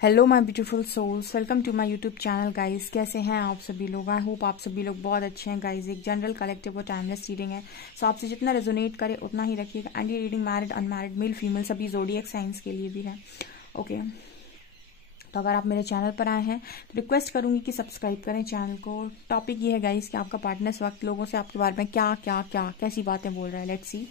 Hello my beautiful souls, welcome to my YouTube channel guys. कैसे हैं आप सभी लोग? आई होप आप सभी लोग बहुत अच्छे हैं गाइस। एक जनरल कलेक्टिव और टाइमलेस रीडिंग है, सो आपसे जितना रेजोनेट करे उतना ही रखिएगा। एंड ये reading married, unmarried, male, female सभी ज़ोडिएक साइंस के लिए भी है। ओके, तो अगर आप मेरे चैनल पर आए हैं तो रिक्वेस्ट करूंगी कि सब्सक्राइब करें चैनल को। टॉपिक ये है गाइस कि आपका पार्टनर इस वक्त लोगों से आपके बारे में क्या क्या क्या कैसी बातें बोल रहा है। Let's see.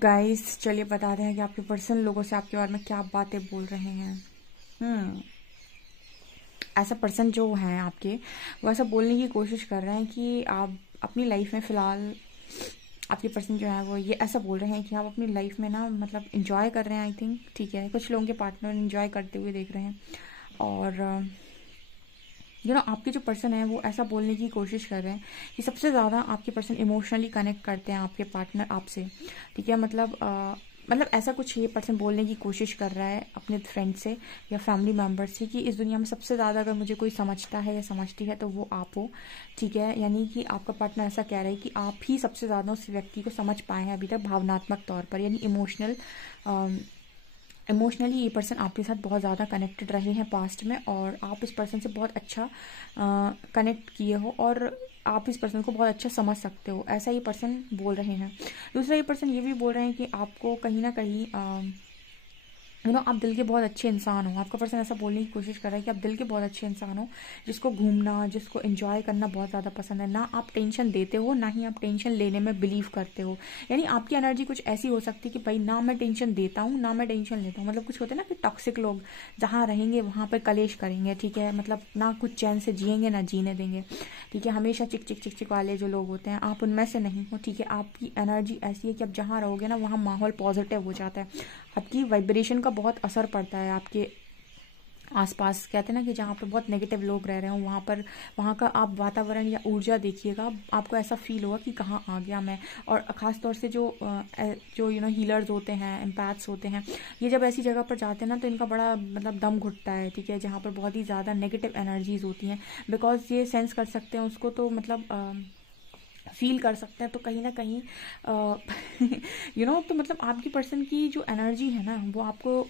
गाइस चलिए बताते हैं कि आपके पर्सन लोगों से आपके बारे में क्या बातें बोल रहे हैं। ऐसा पर्सन जो है आपके, वो ऐसा बोलने की कोशिश कर रहे हैं कि आप अपनी लाइफ में फ़िलहाल, आपके पर्सन जो है वो ये ऐसा बोल रहे हैं कि आप अपनी लाइफ में ना मतलब इंजॉय कर रहे हैं। आई थिंक ठीक है, कुछ लोगों के पार्टनर इंजॉय करते हुए देख रहे हैं। और आपके जो पर्सन है वो ऐसा बोलने की कोशिश कर रहे हैं कि सबसे ज़्यादा आपके पर्सन इमोशनली कनेक्ट करते हैं आपके पार्टनर आपसे। ठीक है, मतलब ऐसा कुछ ये पर्सन बोलने की कोशिश कर रहा है अपने फ्रेंड से या फैमिली मेम्बर से कि इस दुनिया में सबसे ज़्यादा अगर मुझे कोई समझता है या समझती है तो वो आप हो। ठीक है, यानी कि आपका पार्टनर ऐसा कह रहा है कि आप ही सबसे ज़्यादा उस व्यक्ति को समझ पाए हैं अभी तक भावनात्मक तौर पर, यानी इमोशनली ये पर्सन आपके साथ बहुत ज़्यादा कनेक्टेड रहे हैं पास्ट में, और आप इस पर्सन से बहुत अच्छा कनेक्ट किए हो और आप इस पर्सन को बहुत अच्छा समझ सकते हो, ऐसा ये पर्सन बोल रहे हैं। दूसरा ये पर्सन ये भी बोल रहे हैं कि आपको कहीं ना कहीं आप दिल के बहुत अच्छे इंसान हो। आपका पर्सन ऐसा बोलने की कोशिश कर रहा है कि आप दिल के बहुत अच्छे इंसान हो, जिसको घूमना, जिसको एंजॉय करना बहुत ज़्यादा पसंद है। ना आप टेंशन देते हो, ना ही आप टेंशन लेने में बिलीव करते हो। यानी आपकी एनर्जी कुछ ऐसी हो सकती है कि भाई ना मैं टेंशन देता हूँ ना मैं टेंशन लेता हूँ। मतलब कुछ होते हैं ना कि टॉक्सिक लोग जहाँ रहेंगे वहाँ पर कलेश करेंगे। ठीक है, मतलब ना कुछ चैन से जिएंगे ना जीने देंगे। ठीक है, हमेशा चिक चिक चिक चिक वाले जो लोग होते हैं, आप उनमें से नहीं हो। ठीक है, आपकी एनर्जी ऐसी है कि आप जहाँ रहोगे ना वहाँ माहौल पॉजिटिव हो जाता है। आपकी वाइब्रेशन का बहुत असर पड़ता है आपके आसपास। कहते हैं ना कि जहाँ पर बहुत नेगेटिव लोग रह रहे हो वहाँ का आप वातावरण या ऊर्जा देखिएगा, आपको ऐसा फील होगा कि कहाँ आ गया मैं। और ख़ास तौर से जो हीलर्स होते हैं, एम्पैथ्स होते हैं, ये जब ऐसी जगह पर जाते हैं ना तो इनका बड़ा मतलब दम घुटता है। ठीक है, जहाँ पर बहुत ही ज़्यादा नेगेटिव एनर्जीज होती हैं, बिकॉज ये सेंस कर सकते हैं उसको, तो मतलब फील कर सकते हैं। तो कहीं ना कहीं तो मतलब आपकी पर्सन की जो एनर्जी है ना वो आपको,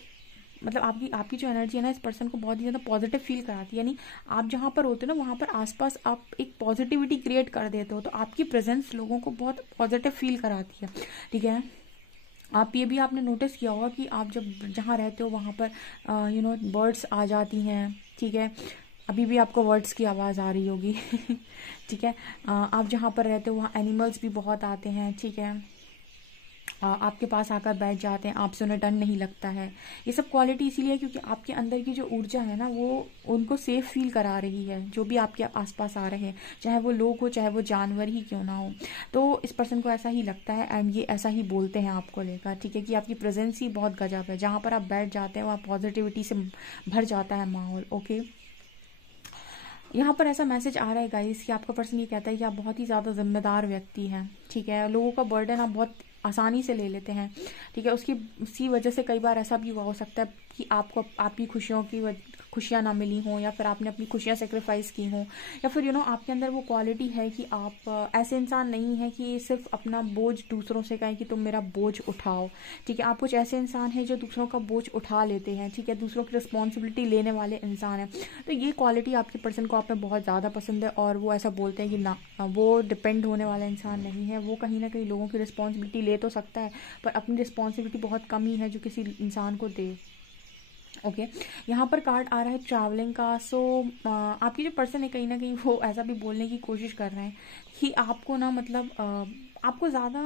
मतलब आपकी जो एनर्जी है ना इस पर्सन को बहुत ही ज़्यादा पॉजिटिव फील कराती है। यानी आप जहाँ पर होते हो ना वहाँ पर आसपास आप एक पॉजिटिविटी क्रिएट कर देते हो, तो आपकी प्रेजेंस लोगों को बहुत पॉजिटिव फील कराती है। ठीक है, आप ये भी आपने नोटिस किया होगा कि आप जब जहाँ रहते हो वहाँ पर बर्ड्स आ जाती हैं। ठीक है, अभी भी आपको वर्ड्स की आवाज़ आ रही होगी। ठीक है, आप जहाँ पर रहते हो वहाँ एनिमल्स भी बहुत आते हैं। ठीक है, आपके पास आकर बैठ जाते हैं, आपसे उन्हें डर नहीं लगता है। ये सब क्वालिटी इसीलिए क्योंकि आपके अंदर की जो ऊर्जा है ना वो उनको सेफ फील करा रही है, जो भी आपके आसपास आ रहे हैं, चाहे वो लोग हो चाहे वो जानवर ही क्यों ना हो। तो इस पर्सन को ऐसा ही लगता है एंड ये ऐसा ही बोलते हैं आपको लेकर। ठीक है, कि आपकी प्रेजेंस ही बहुत गजब है, जहाँ पर आप बैठ जाते हैं वहाँ पॉजिटिविटी से भर जाता है माहौल। ओके, यहाँ पर ऐसा मैसेज आ रहा है गाइस कि आपका पर्सन ये कहता है कि आप बहुत ही ज़्यादा जिम्मेदार व्यक्ति हैं। ठीक है, लोगों का बर्डन आप बहुत आसानी से ले लेते हैं, ठीक है। उसी वजह से कई बार ऐसा भी हुआ हो सकता है कि आपको आपकी खुशियाँ ना मिली हों, या फिर आपने अपनी खुशियाँ सेक्रीफाइस की हों, या फिर आपके अंदर वो क्वालिटी है कि आप ऐसे इंसान नहीं है कि सिर्फ अपना बोझ दूसरों से कहें कि तुम मेरा बोझ उठाओ, ठीक है। आप कुछ ऐसे इंसान हैं जो दूसरों का बोझ उठा लेते हैं, ठीक है, दूसरों की रिस्पॉन्सिबिलिटी लेने वाले इंसान हैं। तो ये क्वालिटी आपके पर्सन को आप में बहुत ज़्यादा पसंद है, और वो ऐसा बोलते हैं कि ना, वो डिपेंड होने वाला इंसान नहीं है। वो कहीं ना कहीं लोगों की रिस्पॉन्सिबिलिटी ले तो सकता है, पर अपनी रिस्पॉन्सिबिलिटी बहुत कम ही है जो किसी इंसान को दे। ओके, यहाँ पर कार्ड आ रहा है ट्रैवलिंग का। सो आपकी जो पर्सन है कहीं ना कहीं वो ऐसा भी बोलने की कोशिश कर रहे हैं कि आपको ना, मतलब आपको ज़्यादा,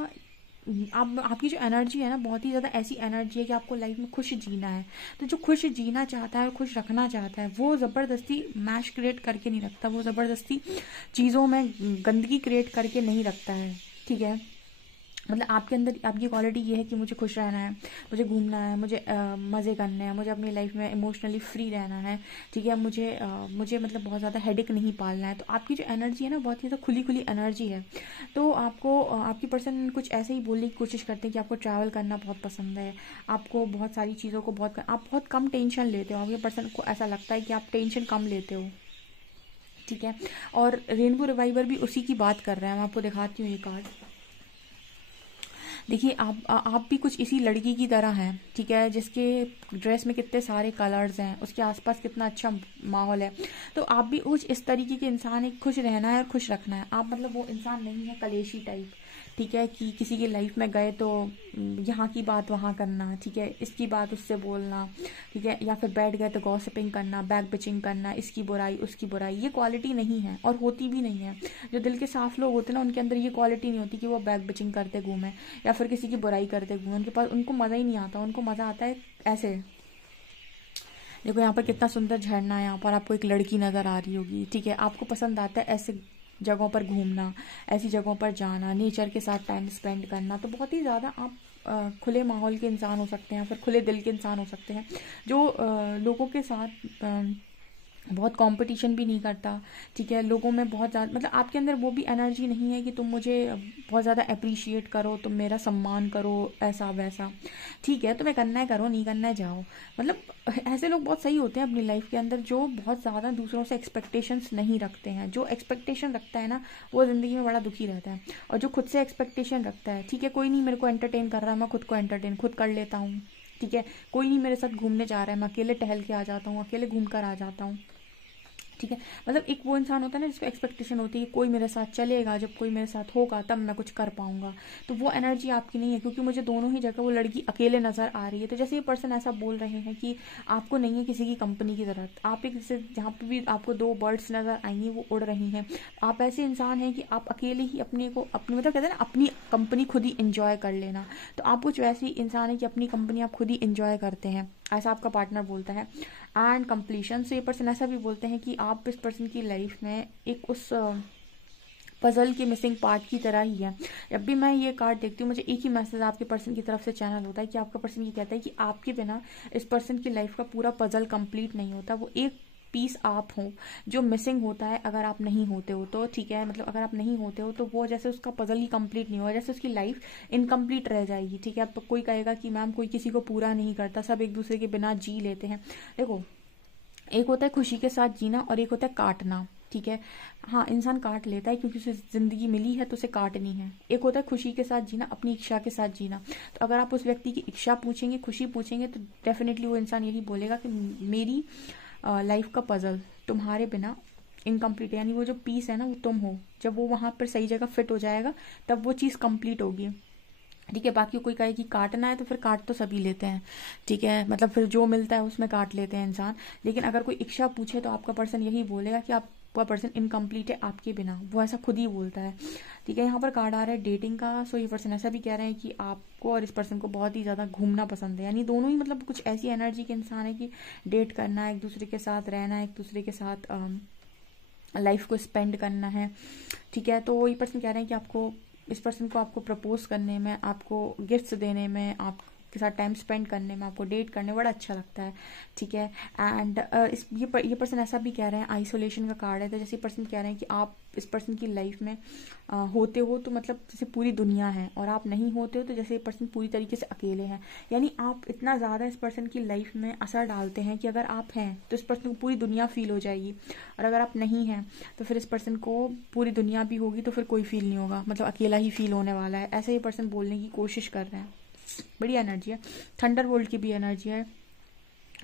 आपकी जो एनर्जी है ना, बहुत ही ज़्यादा ऐसी एनर्जी है कि आपको लाइफ में खुश जीना है। तो जो खुश जीना चाहता है और खुश रखना चाहता है, वो ज़बरदस्ती मैश क्रिएट करके नहीं रखता, वो ज़बरदस्ती चीज़ों में गंदगी क्रिएट करके नहीं रखता है, ठीक है। मतलब आपके अंदर आपकी क्वालिटी ये है कि मुझे खुश रहना है, मुझे घूमना है, मुझे मज़े करने हैं, मुझे अपनी लाइफ में इमोशनली फ्री रहना है, ठीक है। मुझे मतलब बहुत ज़्यादा हेडेक नहीं पालना है। तो आपकी जो एनर्जी है ना, बहुत ही ज़्यादा खुली खुली एनर्जी है। तो आपको आपकी पर्सन कुछ ऐसे ही बोलने की कोशिश करते हैं कि आपको ट्रैवल करना बहुत पसंद है, आपको बहुत सारी चीज़ों को आप बहुत कम टेंशन लेते हो। आपके पर्सन को ऐसा लगता है कि आप टेंशन कम लेते हो, ठीक है। और रेनबो रिवाइवर भी उसी की बात कर रहे हैं। मैं आपको दिखाती हूँ ये कार्ड। देखिए, आप भी कुछ इसी लड़की की तरह हैं, ठीक है, जिसके ड्रेस में कितने सारे कलर्स हैं, उसके आसपास कितना अच्छा माहौल है। तो आप भी कुछ इस तरीके के इंसान है, खुश रहना है और खुश रखना है। आप मतलब वो इंसान नहीं है कलेशी टाइप, ठीक है, कि किसी की लाइफ में गए तो यहाँ की बात वहाँ करना, ठीक है, इसकी बात उससे बोलना, ठीक है, या फिर बैठ गए तो गॉसिपिंग करना, बैक बिचिंग करना, इसकी बुराई उसकी बुराई। ये क्वालिटी नहीं है और होती भी नहीं है। जो दिल के साफ लोग होते हैं ना, उनके अंदर ये क्वालिटी नहीं होती कि वो बैक बिचिंग करते घूमें या फिर किसी की बुराई करते घूमें। उनको मज़ा ही नहीं आता। उनको मज़ा आता है ऐसे। देखो यहाँ पर कितना सुंदर झरना है, यहाँ पर आपको एक लड़की नज़र आ रही होगी, ठीक है। आपको पसंद आता है ऐसे जगहों पर घूमना, ऐसी जगहों पर जाना, नेचर के साथ टाइम स्पेंड करना। तो बहुत ही ज़्यादा आप खुले माहौल के इंसान हो सकते हैं, फिर खुले दिल के इंसान हो सकते हैं, जो लोगों के साथ बहुत कंपटीशन भी नहीं करता, ठीक है। लोगों में बहुत ज़्यादा, मतलब आपके अंदर वो भी एनर्जी नहीं है कि तुम मुझे बहुत ज़्यादा अप्रिशिएट करो, तुम मेरा सम्मान करो, ऐसा वैसा, ठीक है। तुम्हें करना है करो, नहीं करना है जाओ। मतलब ऐसे लोग बहुत सही होते हैं अपनी लाइफ के अंदर, जो बहुत ज़्यादा दूसरों से एक्सपेक्टेशंस नहीं रखते हैं। जो एक्सपेक्टेशन रखता है ना, वो ज़िंदगी में बड़ा दुखी रहता है। और जो खुद से एक्सपेक्टेशन रखता है, ठीक है, कोई नहीं मेरे को एंटरटेन कर रहा है, मैं खुद को एंटरटेन खुद कर लेता हूँ, ठीक है। कोई नहीं मेरे साथ घूमने जा रहा है, मैं अकेले टहल के आ जाता हूँ, अकेले घूम कर आ जाता हूँ, ठीक है। मतलब एक वो इंसान होता है ना, जिसको एक्सपेक्टेशन होती है कि कोई मेरे साथ चलेगा, जब कोई मेरे साथ होगा तब मैं कुछ कर पाऊंगा। तो वो एनर्जी आपकी नहीं है, क्योंकि मुझे दोनों ही जगह वो लड़की अकेले नज़र आ रही है। तो जैसे ये पर्सन ऐसा बोल रहे हैं कि आपको नहीं है किसी की कंपनी की ज़रूरत, आप एक जैसे जहाँ पर भी आपको दो बर्ड्स नज़र आएंगी वो उड़ रही हैं, आप ऐसे इंसान हैं कि आप अकेले ही अपने मतलब कहते हैं ना, अपनी कंपनी खुद ही इंजॉय कर लेना। तो आप कुछ वैसे ही इंसान है कि अपनी कंपनी आप खुद ही इंजॉय करते हैं, ऐसा आपका पार्टनर बोलता है। एंड कंप्लीशन से ये पर्सन ऐसा भी बोलते हैं कि आप इस पर्सन की लाइफ में एक उस पजल के मिसिंग पार्ट की तरह ही है। जब भी मैं ये कार्ड देखती हूँ, मुझे एक ही मैसेज आपके पर्सन की तरफ से चैनल होता है कि आपका पर्सन ये कहता है कि आपके बिना इस पर्सन की लाइफ का पूरा पजल कंप्लीट नहीं होता। वो एक पीस आप हो जो मिसिंग होता है अगर आप नहीं होते हो तो, ठीक है। मतलब अगर आप नहीं होते हो तो वो जैसे उसका पजल ही कंप्लीट नहीं होगा, जैसे उसकी लाइफ इनकम्प्लीट रह जाएगी, ठीक है। अब कोई कहेगा कि मैम कोई किसी को पूरा नहीं करता, सब एक दूसरे के बिना जी लेते हैं। देखो, एक होता है खुशी के साथ जीना और एक होता है काटना, ठीक है। हाँ, इंसान काट लेता है क्योंकि उसे जिंदगी मिली है तो उसे काटनी है। एक होता है खुशी के साथ जीना, अपनी इच्छा के साथ जीना। तो अगर आप उस व्यक्ति की इच्छा पूछेंगे, खुशी पूछेंगे, तो डेफिनेटली वो इंसान यही बोलेगा कि मेरी लाइफ का पजल तुम्हारे बिना इनकम्प्लीट है। यानी वो जो पीस है ना, वो तुम हो। जब वो वहाँ पर सही जगह फिट हो जाएगा तब वो चीज़ कंप्लीट होगी, ठीक है। बाकी कोई कहे कि काटना है तो फिर काट तो सभी लेते हैं, ठीक है। मतलब फिर जो मिलता है उसमें काट लेते हैं इंसान। लेकिन अगर कोई इच्छा पूछे तो आपका पर्सन यही बोलेगा कि आपका पर्सन इनकम्प्लीट है आपके बिना, वो ऐसा खुद ही बोलता है, ठीक है। यहाँ पर कार्ड आ रहा है डेटिंग का। सो ये पर्सन ऐसा भी कह रहे हैं कि आपको और इस पर्सन को बहुत ही ज़्यादा घूमना पसंद है। यानी दोनों ही मतलब कुछ ऐसी एनर्जी के इंसान है कि डेट करना, एक दूसरे के साथ रहना, एक दूसरे के साथ लाइफ को स्पेंड करना है, ठीक है। तो ये पर्सन कह रहे हैं कि आपको इस पर्सन को आपको प्रपोज करने में, आपको गिफ्ट्स देने में, आप आपके साथ टाइम स्पेंड करने में, आपको डेट करने बड़ा अच्छा लगता है, ठीक है। एंड ये पर्सन ऐसा भी कह रहे हैं, आइसोलेशन का कार्ड है, तो जैसे पर्सन कह रहे हैं कि आप इस पर्सन की लाइफ में होते हो तो मतलब जैसे पूरी दुनिया है, और आप नहीं होते हो तो जैसे ये पर्सन पूरी तरीके से अकेले हैं। यानी आप इतना ज़्यादा इस पर्सन की लाइफ में असर डालते हैं कि अगर आप हैं तो इस पर्सन को पूरी दुनिया फील हो जाएगी, और अगर आप नहीं हैं तो फिर इस पर्सन को पूरी दुनिया भी होगी तो फिर कोई फील नहीं होगा, मतलब अकेला ही फील होने वाला है। ऐसा ये पर्सन बोलने की कोशिश कर रहे हैं। बड़ी एनर्जी है, थंडर बोल्ट की भी एनर्जी है।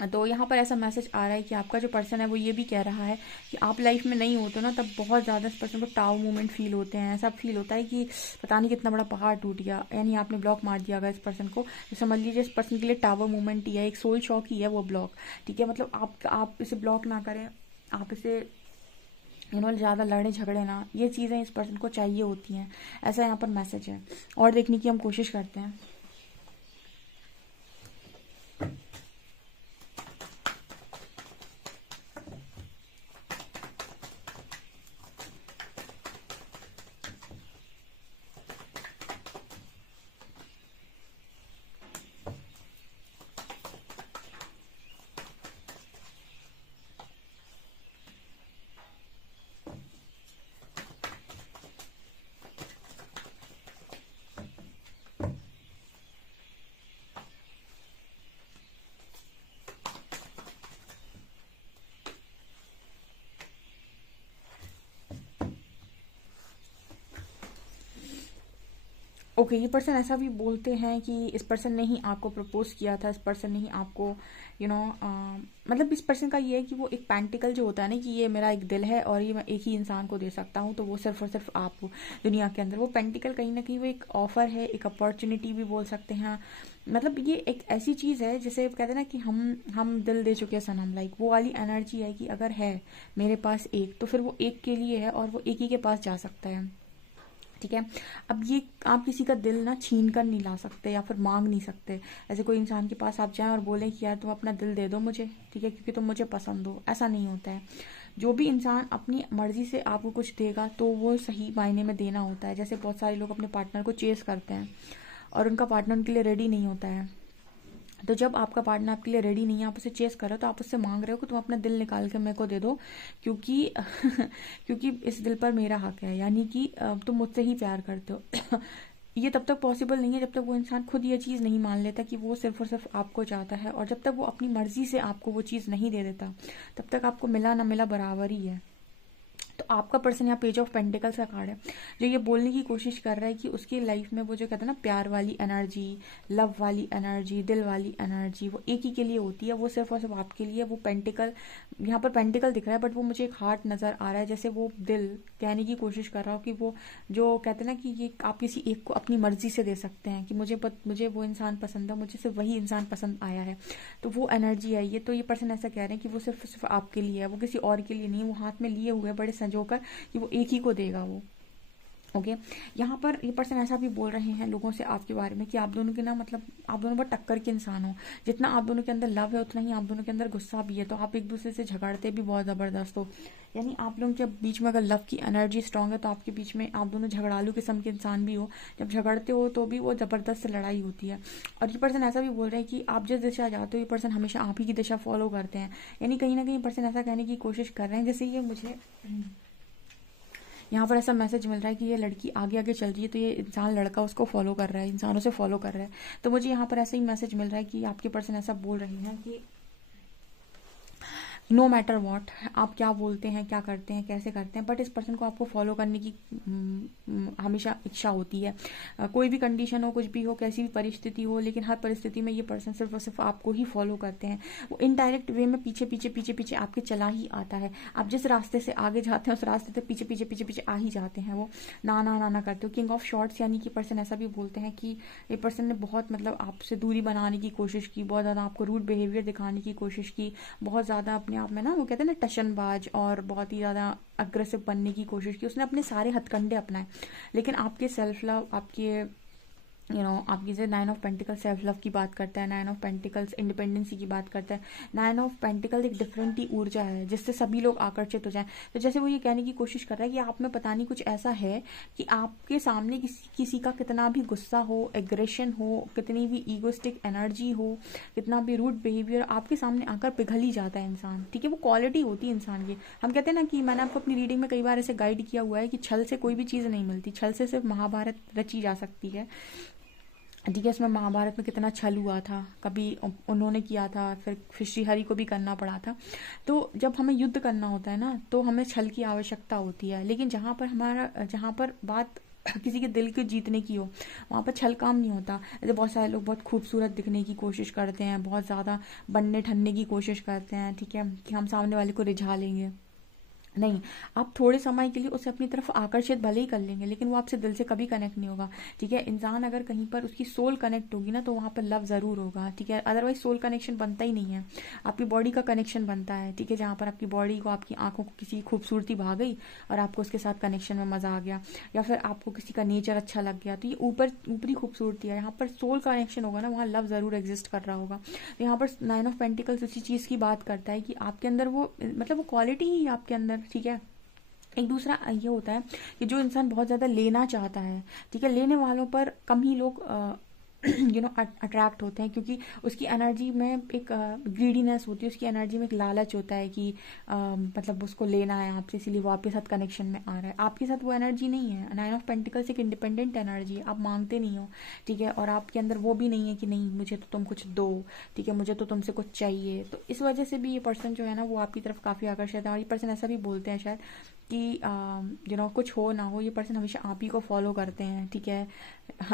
तो यहाँ पर ऐसा मैसेज आ रहा है कि आपका जो पर्सन है वो ये भी कह रहा है कि आप लाइफ में नहीं होते ना तब बहुत ज़्यादा इस पर्सन को टाव मूवमेंट फील होते हैं। ऐसा फील होता है कि पता नहीं कितना बड़ा पहाड़ टूट गया, यानी आपने ब्लॉक मार दिया होगा इस पर्सन को। तो समझ लीजिए इस पर्सन के लिए टावर मूवमेंट ही है, एक सोल शॉक ही है वो ब्लॉक, ठीक है। मतलब आप इसे ब्लॉक ना करें, आप इसे ज़्यादा लड़े झगड़े ना, ये चीज़ें इस पर्सन को चाहिए होती हैं, ऐसा यहाँ पर मैसेज है। और देखने की हम कोशिश करते हैं। ओके, ये पर्सन ऐसा भी बोलते हैं कि इस पर्सन ने ही आपको प्रपोज किया था, इस पर्सन ने ही आपको मतलब इस पर्सन का ये है कि वो एक पेंटिकल जो होता है ना कि ये मेरा एक दिल है और ये मैं एक ही इंसान को दे सकता हूँ, तो वो सिर्फ और सिर्फ आप हो दुनिया के अंदर। वो पेंटिकल कहीं ना कहीं वो एक ऑफर है, एक अपॉर्चुनिटी भी बोल सकते हैं। मतलब ये एक ऐसी चीज़ है जैसे कहते हैं ना कि हम दिल दे चुके हैं सनम, लाइक वो वाली एनर्जी है कि अगर है मेरे पास एक तो फिर वो एक के लिए है और वो एक ही के पास जा सकता है, ठीक है। अब ये आप किसी का दिल ना छीन कर नहीं ला सकते या फिर मांग नहीं सकते। ऐसे कोई इंसान के पास आप जाएं और बोलें कि यार तुम अपना दिल दे दो मुझे, ठीक है, क्योंकि तुम मुझे पसंद हो, ऐसा नहीं होता है। जो भी इंसान अपनी मर्जी से आपको कुछ देगा तो वो सही मायने में देना होता है। जैसे बहुत सारे लोग अपने पार्टनर को चेस करते हैं और उनका पार्टनर उनके लिए रेडी नहीं होता है, तो जब आपका पार्टनर आपके लिए रेडी नहीं है, आप उसे चेस कर रहे हो, तो आप उससे मांग रहे हो कि तुम अपना दिल निकाल के मेरे को दे दो, क्योंकि क्योंकि इस दिल पर मेरा हक है, यानी कि तुम मुझसे ही प्यार करते हो। ये तब तक पॉसिबल नहीं है जब तक वो इंसान खुद ये चीज़ नहीं मान लेता कि वो सिर्फ और सिर्फ आपको चाहता है, और जब तक वो अपनी मर्जी से आपको वो चीज़ नहीं दे देता तब तक आपको मिला ना मिला बराबर ही है। तो आपका पर्सन यहाँ पेज ऑफ पेंटिकल्स का कार्ड है, जो ये बोलने की कोशिश कर रहा है कि उसकी लाइफ में वो जो कहते हैं ना प्यार वाली एनर्जी, लव वाली एनर्जी, दिल वाली एनर्जी, वो एक ही के लिए होती है, वो सिर्फ और सिर्फ आपके लिए। वो पेंटिकल, यहाँ पर पेंटिकल दिख रहा है बट वो मुझे एक हार्ट नज़र आ रहा है, जैसे वो दिल कहने की कोशिश कर रहा हो कि वो जो कहते हैं ना कि ये आप किसी एक को अपनी मर्जी से दे सकते हैं कि मुझे वो इंसान पसंद है, मुझे सिर्फ वही इंसान पसंद आया है, तो वो एनर्जी आई है। तो ये पर्सन ऐसा कह रहे हैं कि वो सिर्फ सिर्फ आपके लिए है, वो किसी और के लिए नहीं। वो हाथ में लिए हुए बड़े संजोकर कि वो एक ही को देगा वो, ओके। यहाँ पर ये पर्सन ऐसा भी बोल रहे हैं लोगों से आपके बारे में कि आप दोनों के ना मतलब आप दोनों बहुत टक्कर के इंसान हो। जितना आप दोनों के अंदर लव है उतना ही आप दोनों के अंदर गुस्सा भी है, तो आप एक दूसरे से झगड़ते भी बहुत ज़बरदस्त हो। यानी आप लोगों के बीच में अगर लव की एनर्जी स्ट्रांग है तो आपके बीच में आप दोनों झगड़ालू किस्म के इंसान भी हो। जब झगड़ते हो तो भी वो ज़बरदस्त लड़ाई होती है। और ये पर्सन ऐसा भी बोल रहे हैं कि आप जिस दिशा जाते हो ये पर्सन हमेशा आप ही की दिशा फॉलो करते हैं। यानी कहीं ना कहीं पर्सन ऐसा कहने की कोशिश कर रहे हैं जैसे ये मुझे यहाँ पर ऐसा मैसेज मिल रहा है कि ये लड़की आगे आगे चल रही है तो ये इंसान लड़का उसको फॉलो कर रहा है, इंसानों से फॉलो कर रहा है। तो मुझे यहाँ पर ऐसा ही मैसेज मिल रहा है कि आपके पर्सन ऐसा बोल रहे हैं कि नो मैटर वॉट, आप क्या बोलते हैं, क्या करते हैं, कैसे करते हैं, बट इस पर्सन को आपको फॉलो करने की हमेशा इच्छा होती है। कोई भी कंडीशन हो, कुछ भी हो, कैसी भी परिस्थिति हो, लेकिन हर परिस्थिति में ये पर्सन सिर्फ और सिर्फ आपको ही फॉलो करते हैं। वो इनडायरेक्ट वे में पीछे पीछे पीछे पीछे आपके चला ही आता है। आप जिस रास्ते से आगे जाते हैं उस रास्ते से पीछे पीछे पीछे पीछे आ ही जाते हैं। वो ना ना ना ना करते हो। किंग ऑफ शॉर्ट्स यानी कि पर्सन ऐसा भी बोलते हैं कि ये पर्सन ने बहुत मतलब आपसे दूरी बनाने की कोशिश की, बहुत ज़्यादा आपको रूड बिहेवियर दिखाने की कोशिश की, बहुत ज़्यादा अपने आप में ना वो कहते हैं ना टशनबाज और बहुत ही ज़्यादा अग्रेसिव बनने की कोशिश की। उसने अपने सारे हथकंडे अपनाए, लेकिन आपके सेल्फ लव, आपके आपकी से 9 ऑफ पेंटिकल्स सेल्फ लव की बात करता है, 9 ऑफ पेंटिकल्स इंडिपेंडेंसी की बात करता है, 9 ऑफ पेंटिकल्स एक डिफरेंट ही ऊर्जा है जिससे सभी लोग आकर्षित हो जाएं। तो जैसे वो ये कहने की कोशिश कर रहा है कि आप में पता नहीं कुछ ऐसा है कि आपके सामने किसी का कितना भी गुस्सा हो, एग्रेशन हो, कितनी भी ईगोस्टिक एनर्जी हो, कितना भी रूड बिहेवियर, आपके सामने आकर पिघल ही जाता है इंसान। ठीक है, वो क्वालिटी होती है इंसान की। हम कहते हैं ना कि मैंने आपको अपनी रीडिंग में कई बार ऐसे गाइड किया हुआ है कि छल से कोई भी चीज़ नहीं मिलती, छल से सिर्फ महाभारत रची जा सकती है। ठीक है, इसमें महाभारत में कितना छल हुआ था, कभी उन्होंने किया था, फिर श्रीहरि को भी करना पड़ा था। तो जब हमें युद्ध करना होता है ना, तो हमें छल की आवश्यकता होती है। लेकिन जहाँ पर बात किसी के दिल को जीतने की हो, वहाँ पर छल काम नहीं होता। जैसे बहुत सारे लोग बहुत खूबसूरत दिखने की कोशिश करते हैं, बहुत ज़्यादा बनने ठनने की कोशिश करते हैं, ठीक है, कि हम सामने वाले को रिझा लेंगे। नहीं, आप थोड़े समय के लिए उसे अपनी तरफ आकर्षित भले ही कर लेंगे, लेकिन वो आपसे दिल से कभी कनेक्ट नहीं होगा। ठीक है, इंसान अगर कहीं पर उसकी सोल कनेक्ट होगी ना, तो वहाँ पर लव ज़रूर होगा। ठीक है, अदरवाइज सोल कनेक्शन बनता ही नहीं है। आपकी बॉडी का कनेक्शन बनता है। ठीक है, जहाँ पर आपकी बॉडी को, आपकी आंखों को किसी खूबसूरती भा गई और आपको उसके साथ कनेक्शन में मज़ा आ गया, या फिर आपको किसी का नेचर अच्छा लग गया, तो ये ऊपरी खूबसूरती है। यहाँ पर सोल कनेक्शन होगा ना, वहाँ लव ज़रूर एग्जिस्ट कर रहा होगा। तो यहाँ पर 9 ऑफ पेंटिकल्स उसी चीज़ की बात करता है कि आपके अंदर वो, मतलब वो क्वालिटी ही आपके अंदर। ठीक है, एक दूसरा ये होता है कि जो इंसान बहुत ज़्यादा लेना चाहता है, ठीक है, लेने वालों पर कम ही लोग अट्रैक्ट होते हैं, क्योंकि उसकी एनर्जी में एक ग्रीडीनेस होती है, उसकी एनर्जी में एक लालच होता है कि मतलब उसको लेना है आपसे, इसीलिए वो आपके साथ कनेक्शन में आ रहा है। आपके साथ वो एनर्जी नहीं है। 9 ऑफ पेंटिकल्स एक इंडिपेंडेंट एनर्जी है, आप मांगते नहीं हो। ठीक है, और आपके अंदर वो भी नहीं है कि नहीं मुझे तो तुम कुछ दो, ठीक है, मुझे तो तुमसे कुछ चाहिए। तो इस वजह से भी ये पर्सन जो है ना, वो आपकी तरफ काफ़ी आकर्षित है। और ये पर्सन ऐसा भी बोलते हैं शायद कि कुछ हो ना हो, ये पर्सन हमेशा आप ही को फॉलो करते हैं। ठीक है,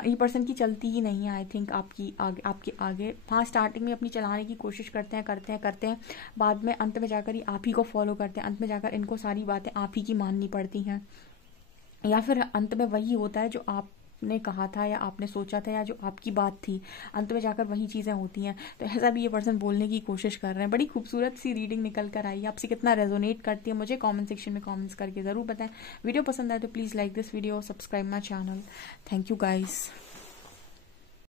ये पर्सन की चलती ही नहीं है आई थिंक आपके आगे। हाँ, स्टार्टिंग में अपनी चलाने की कोशिश करते हैं, बाद में अंत में जाकर ही आप ही को फॉलो करते हैं, अंत में जाकर इनको सारी बातें आप ही की माननी पड़ती हैं, या फिर अंत में वही होता है जो आपने कहा था या आपने सोचा था या जो आपकी बात थी, अंत में जाकर वही चीज़ें होती हैं। तो ऐसा भी ये पर्सन बोलने की कोशिश कर रहे हैं। बड़ी खूबसूरत सी रीडिंग निकल कर आई। आपसे कितना रेजोनेट करती है मुझे कमेंट सेक्शन में कमेंट्स करके ज़रूर बताएं। वीडियो पसंद आए तो please like this video, subscribe my channel. Thank you guys.